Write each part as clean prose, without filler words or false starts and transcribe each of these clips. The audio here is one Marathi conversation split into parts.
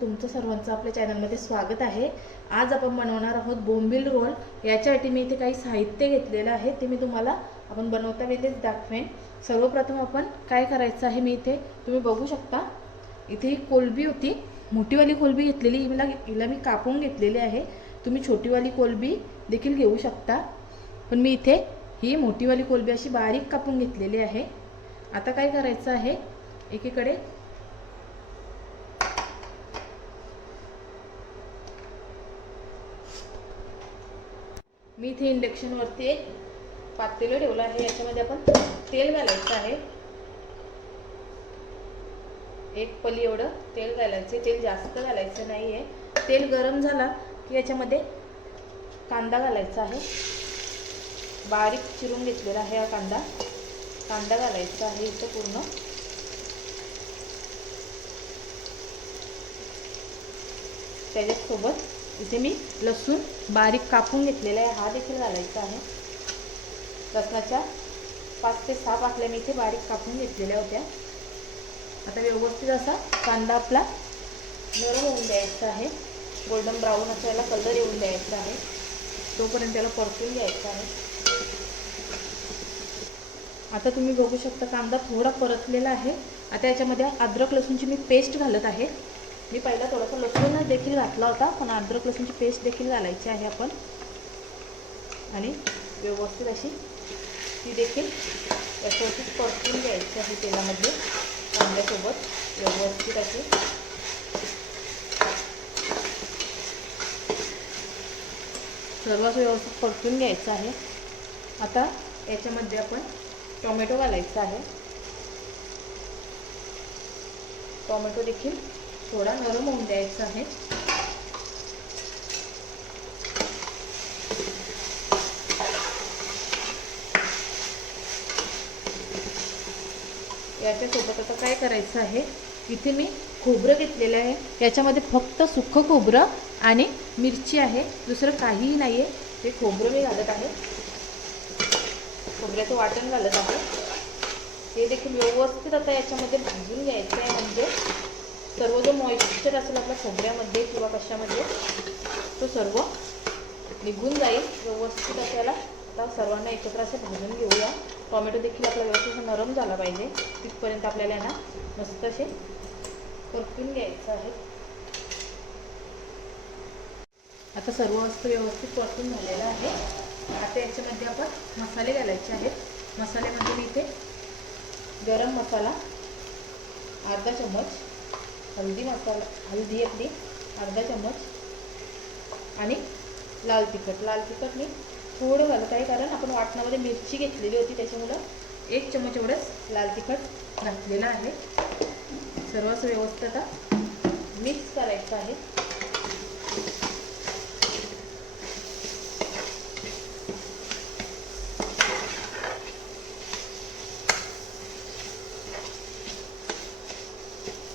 तुमचं सर्वांचं आपल्या चॅनलमध्ये स्वागत आहे। आज आपण बनवणार आहोत बोंबील रोल। याच्यासाठी मी इथे काही साहित्य घेतलेलं आहे, ते मी तुम्हाला आपण बनवता वेळेस दाखवेन। सर्वप्रथम आपण काय करायचं आहे, मी इथे तुम्ही बघू शकता, इथे ही कोलबी होती, मोठीवाली कोलबी घेतलेली, हिला मी कापून घेतलेली आहे। तुम्ही छोटीवाली कोलबी देखील घेऊ शकता, पण मी इथे ही मोठीवाली कोलबी अशी बारीक कापून घेतलेली आहे। आता काय करायचं आहे, एकीकडे मी इथे इंडक्शन वरती एक पातेलं ठेवलं आहे। याच्यामध्ये आपण तेल घालायचं आहे, एक पली एवढं तेल घालायचं। तेल जास्त घालायचं नाहीये। तेल गरम झाला की याच्यामध्ये कांदा घालायचा आहे, बारीक चिरून घेतलेला आहे हा कांदा घालायचा आहे इथे पूर्ण। त्याच्यासोबत इथे मी लसूण बारीक कापून घेतलेला आहे, हा देखील घालायचा आहे। लसणाच्या 5 ते 6 पाकळ्या मी इथे बारीक कापून घेतलेल्या होत्या। आता व्यवस्थित असा कांदा आपला नरम होऊन द्यायचा आहे, गोल्डन ब्राऊन असा याला कलर येऊन द्यायचा आहे, तोपर्यंत त्याला परतून घ्यायचा आहे। आता तुम्ही बघू शकता कांदा थोडा परतलेला आहे। आता याच्यामध्ये अद्रक लसूणची मी पेस्ट घालत आहे। मी पहिला थोडासा लसूण देखील घातला होता, पण अद्रक लसूणची पेस्ट देखील घालायची आहे आपण, आणि व्यवस्थित अशी ती देखील याच्यावरती परतून घ्यायची आहे तेलामध्ये कांद्यासोबत व्यवस्थित अशी। सर्व व्यवस्थित परतून घ्यायचं आहे। आता याच्यामध्ये आपण टोमॅटो घालायचा आहे, टोमॅटो देखील थोडा नरम होऊन द्यायचा आहे। याच्यासोबत आता काय करायचं आहे, इथे मी खोबरं घेतलेलं आहे, याच्यामध्ये फक्त सुक्कं खोबरं आणि मिरची आहे, दुसरं काहीही नाही आहे। ते खोबरं मी घालत आहे, खोबऱ्याचं वाटण घालत आहे। हे देखील व्यवस्थित आता याच्यामध्ये भाजून घ्यायचं आहे, म्हणजे सर्व जो मॉइश्चर असेल आपल्या खोबऱ्यामध्ये किंवा कशामध्ये तो सर्व निघून जाईल व्यवस्थित। त्याला आता सर्वांना एकत्र असे भाजून घेऊया। टोमॅटो देखील आपला व्यवस्थित नरम झाला पाहिजे, तिथपर्यंत आपल्याला ना मस्त असे परतून घ्यायचं आहे। आता सर्व वस्तू व्यवस्थित परतून झालेला आहे। आता याच्यामध्ये आपण मसाले घालायचे आहेत। मसाल्यामध्ये मी इथे गरम मसाला अर्धा चम्मच, हल्दी आपली अर्धा चम्मच, आणि लाल तिखट मी थोडं घालत आहे, कारण आपण वाटणामध्ये मिरची घेतलेली होती, त्याच्यामुळं 1 चम्मच एवढंच लाल तिखट घातलेलं आहे। सर्वच व्यवस्थित आता मिक्स करायचं आहे।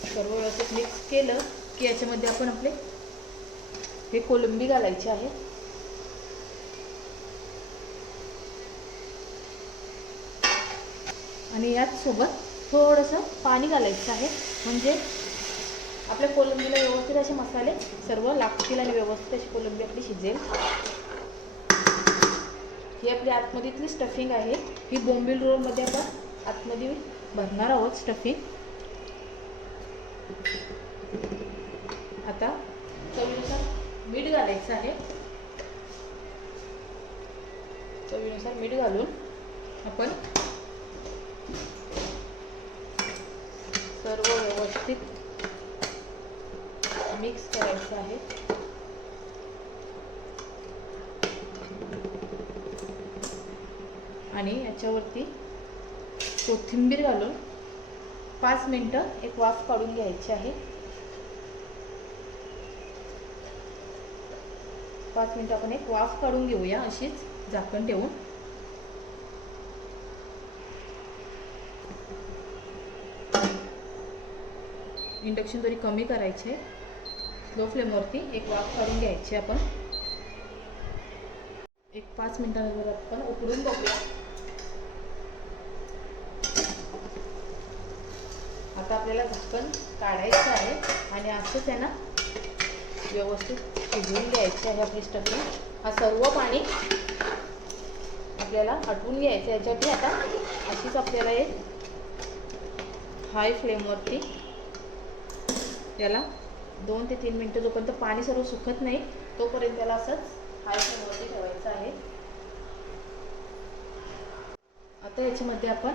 सर्व व्यवस्थित मिक्स केलं की याच्यामध्ये आपण आपले हे कोलंबी घालायची आहे, आणि याच सोबत थोडंसं पाणी घालायचं आहे, म्हणजे आपल्या कोलंबीला व्यवस्थित असे मसाले सर्व लागतील आणि व्यवस्थित अशी कोलंबी आपली शिजेल। ही आपली आतमध्येतली स्टफिंग आहे। ही बोंबील रोलमध्ये आपण आतमध्ये भरणार आहोत स्टफिंग। आता चवीनुसार मीठ घालायचं आहे, चवीनुसार मीठ घालून आपण सर्व व्यवस्थित मिक्स करायचं आहे। आणि याच्यावरती कोथिंबीर घालून 5 मिनिटं एक वाफ काढून घ्यायची आहे। 5 मिनिटं आपण एक वाफ काढून घेऊया अशीच झाकण ठेवून। इंडक्शन थोडी कमी करायचे, स्लो फ्लेमवरती एक वाफ काढून घ्यायची आपण। एक 5 मिनिटांनंतर आपण उकळून बघूया। आता आपल्याला झाकण काढायचं आहे आणि असंच आहे ना व्यवस्थित शिजवून घ्यायची आहे आपली स्टफिंग. हा सर्व पाणी आपल्याला आटवून घ्यायचं. याच्यासाठी आता अशीच आपल्याला एक हाय फ्लेमवरती याला 2 ते 3 मिनटं, जोपर्यंत पाणी सर्व सुकत नाही तोपर्यंत त्याला असंच हाय फ्लेमवरती ठेवायचं आहे. आता याच्यामध्ये आपण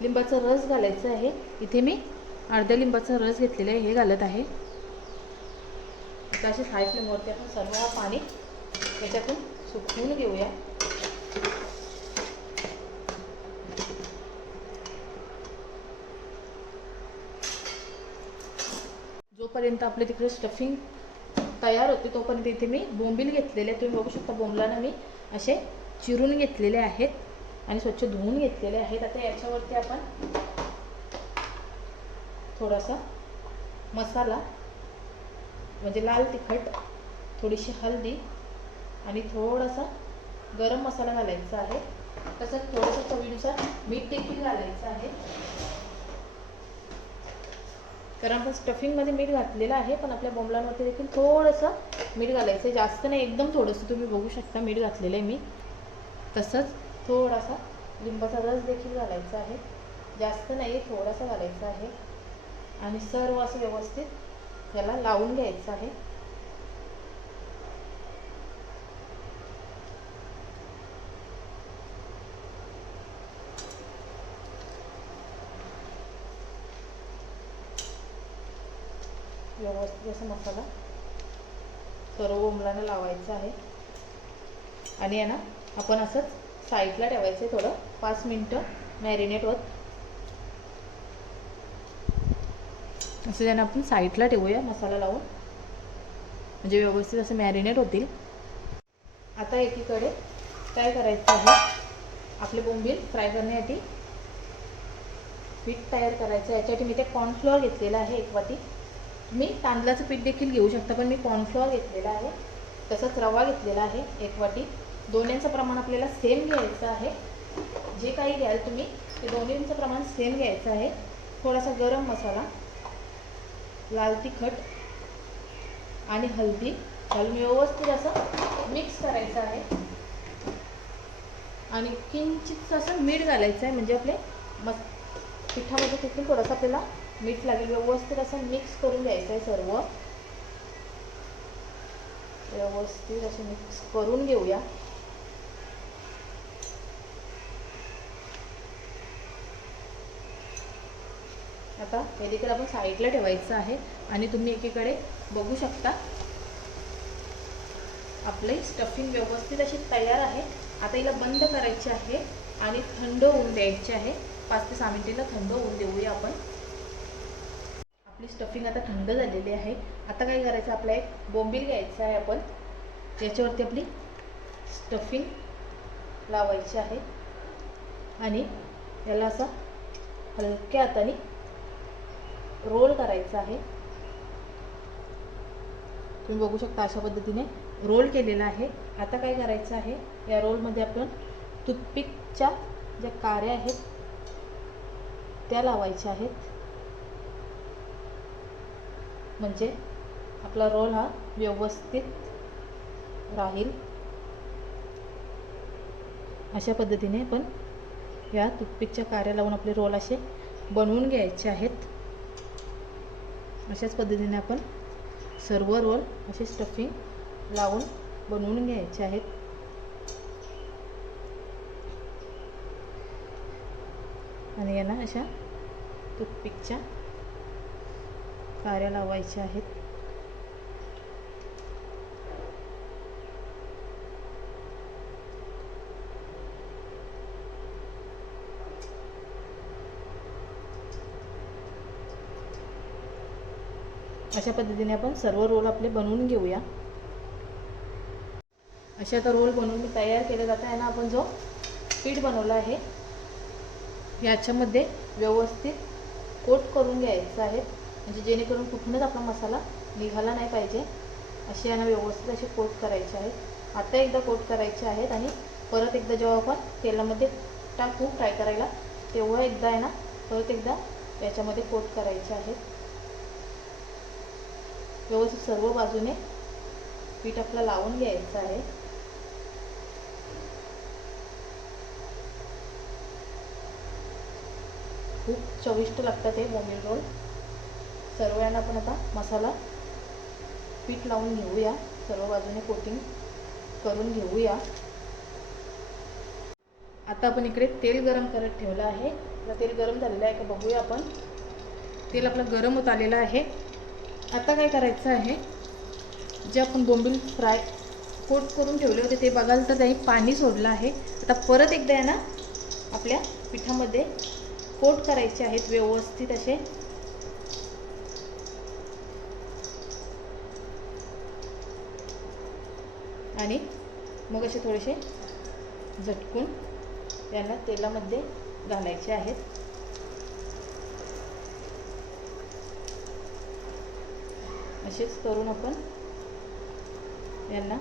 लिंबाचा रस घालायचा आहे. इथे मी अर्ध्या लिंबाचा रस घेतलेला आहे, हे घालत आहे. आता अशी हाय फ्लेमवरती आपण सर्व पाणी याच्यातून सुकवून घेऊया. जोपर्यंत आपल्या तिकडे स्टफिंग तयार होते तोपर्यंत इथे मी बोंबील घेतलेले, तुम्ही बघू शकता बोंबलांना मी असे चिरून घेतलेले आहेत आणि स्वच्छ धुवून घेतलेले आहेत. आता याच्यावरती आपण थोडासा मसाला म्हणजे लाल तिखट, थोडीशी हळदी आणि थोडासा गरम मसाला घालायचा आहे. तसंच थोडंसं चवीनुसार मीठ देखील घालायचं आहे, कारण आपण स्टफिंगमध्ये मीठ घातलेलं आहे, पण आपल्या बोंबलांवरती देखील थोडंसं मीठ घालायचं आहे. जास्त नाही, एकदम थोडंसं. तुम्ही बघू शकता मीठ घातलेलं आहे मी. तसंच थोडासा लिंबाचा रस देखील घालायचा आहे, जास्त नाही, थोडासा घालायचा आहे. आणि सर्व असं व्यवस्थित त्याला लावून घ्यायचं आहे. व्यवस्थित असा मसाला सर्व बोंबलांना लावायचा आहे आणि आहे ना आपण असंच साईडला ठेवायचं आहे थोडं 5 मिनटं मॅरिनेट होत. असं त्यानं आपण साईडला ठेवूया मसाला लावून, म्हणजे व्यवस्थित असं मॅरिनेट होतील. आता एकीकडे काय करायचं आहे, आपले बोंबील फ्राय करण्यासाठी पीठ तयार करायचं. याच्यासाठी मी ते कॉर्नफ्लोअर घेतलेलं आहे 1 वाटी. मी तांदळाचं पीठ देखील घेऊ शकता, पण मी कॉर्नफ्लोअर घेतलेला आहे. तसंच रवा घेतलेला आहे 1 वाटी. दोन्हींचं प्रमाण आपल्याला सेम घ्यायचं आहे. जे काही घ्याल तुम्ही ते दोन्हींचं प्रमाण सेम घ्यायचं आहे. थोडासा गरम मसाला, लाल तिखट आणि हळदी घालून व्यवस्थित असं मिक्स करायचं आहे. आणि किंचित असं मीठ घालायचं आहे, म्हणजे आपले पिठामध्ये देखील थोडंसं आपल्याला मीठ लागेल. व्यवस्थित असं मिक्स करून घ्यायचं आहे. सर्व व्यवस्थित असं मिक्स करून घेऊया. आता एकीकडे आपण साईडला ठेवायचं आहे आणि तुम्ही एकीकडे बघू शकता आपली स्टफिंग व्यवस्थित अशी तयार आहे. आता हिला बंद करायची आहे आणि थंड होऊन द्यायची आहे. 5 ते 6 मिनिटाला थंड होऊन देऊया आपण. आपली स्टफिंग आता थंड झालेली आहे. आता काय करायचं, आपला एक बोंबील घ्यायचा आहे आपण, त्याच्यावरती आपली स्टफिंग लावायची आहे आणि याला असं हलक्या हाताने रोल करायचा आहे. तुम्ही बघू शकता अशा पद्धतीने रोल केलेला आहे. आता काय करायचं आहे, या रोलमध्ये आपण टूथपिकच्या ज्या काऱ्या आहेत त्या लावायच्या आहेत, म्हणजे आपला रोल हा व्यवस्थित राहील. अशा पद्धतीने आपण या टूथपिकच्या काऱ्या लावून आपले रोल असे बनवून घ्यायचे आहेत. अशाच पद्धतीने आपण सर्व रोल असे स्टफिंग लावून बनवून घ्यायचे आहेत. आणि यांना अशा टूथपिकच्या काऱ्या लावायच्या आहेत. अशा पद्धतीने आपण सर्व रोल आपले बनवून घेऊया. अशा आता रोल बनवून तयार केले जात आहे ना. आपण जो पीठ बनवला आहे याच्यामध्ये व्यवस्थित कोट करून घ्यायचं आहे, म्हणजे जेणेकरून कुठूनच आपला मसाला निघाला नाही पाहिजे. असे यांना व्यवस्थित असे कोट करायचे आहेत. आता एकदा कोट करायचे आहेत आणि परत एकदा जेव्हा आपण तेलामध्ये टाकू फ्राय करायला तेव्हा एकदा आहे ना परत एकदा याच्यामध्ये कोट करायचे आहेत. व्यवस्थित सर्व बाजूने पीठ आपलं लावून घ्यायचं आहे. खूप चविष्ट लागतात हे बोंबील रोल. सर्वांना आपण आता मसाला पीठ लावून घेऊया, सर्व बाजूने कोटिंग करून घेऊया. आता आपण इकडे तेल गरम करत ठेवलं आहे. आता तेल गरम झालेलं आहे का बघूया आपण. तेल आपलं गरम होत आलेलं आहे. आता काय करायचं आहे, जे आपण बोंबील फ्राय कोट करून ठेवले होते ते बघाल तर त्याने पाणी सोडलं आहे. आता परत एकदा आहे ना आपल्या पिठामध्ये कोट करायचे आहेत व्यवस्थित असे. आणि मग असे थोडेसे झटकून यांना तेलामध्ये घालायचे आहेत. असेच करून आपण यांना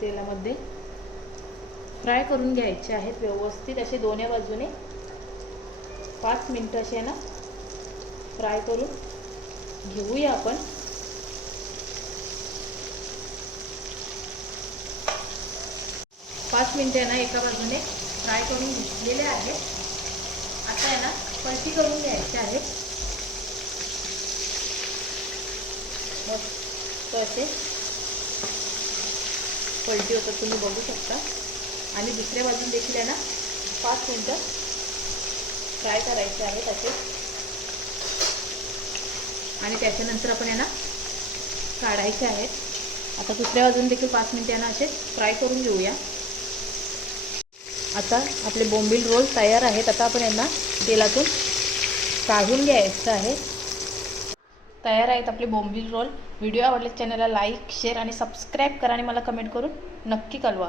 तेलामध्ये फ्राय करून घ्यायचे आहेत व्यवस्थित असे दोन्ही बाजूने 5 मिनिटं असे ना फ्राय करून घेऊया आपण. पाच मिनिटे ना एका बाजूने फ्राय करून घेतलेले आहेत. आता आहे ना पलटी करून घ्यायचे आहेत. मस्त असे पलटी होतात तुम्ही बघू शकता. आणि दुसऱ्या बाजून देखील आहे ना 5 मिनिटं फ्राय करायचे आहेत असे. आणि त्याच्यानंतर आपण यांना काढायचे आहेत. आता दुसऱ्या बाजून देखील 5 मिनिटं यांना असे फ्राय करून घेऊया. आता आपले बोंबील रोल तयार आहेत. आता आपण यांना तेलातून काढून घ्यायचं आहे. तयार आहेत आपले बोंबील रोल. व्हिडिओ आवडल्यास चॅनलला लाईक, शेअर आणि सबस्क्राईब करा आणि मला कमेंट करून नक्की कळवा.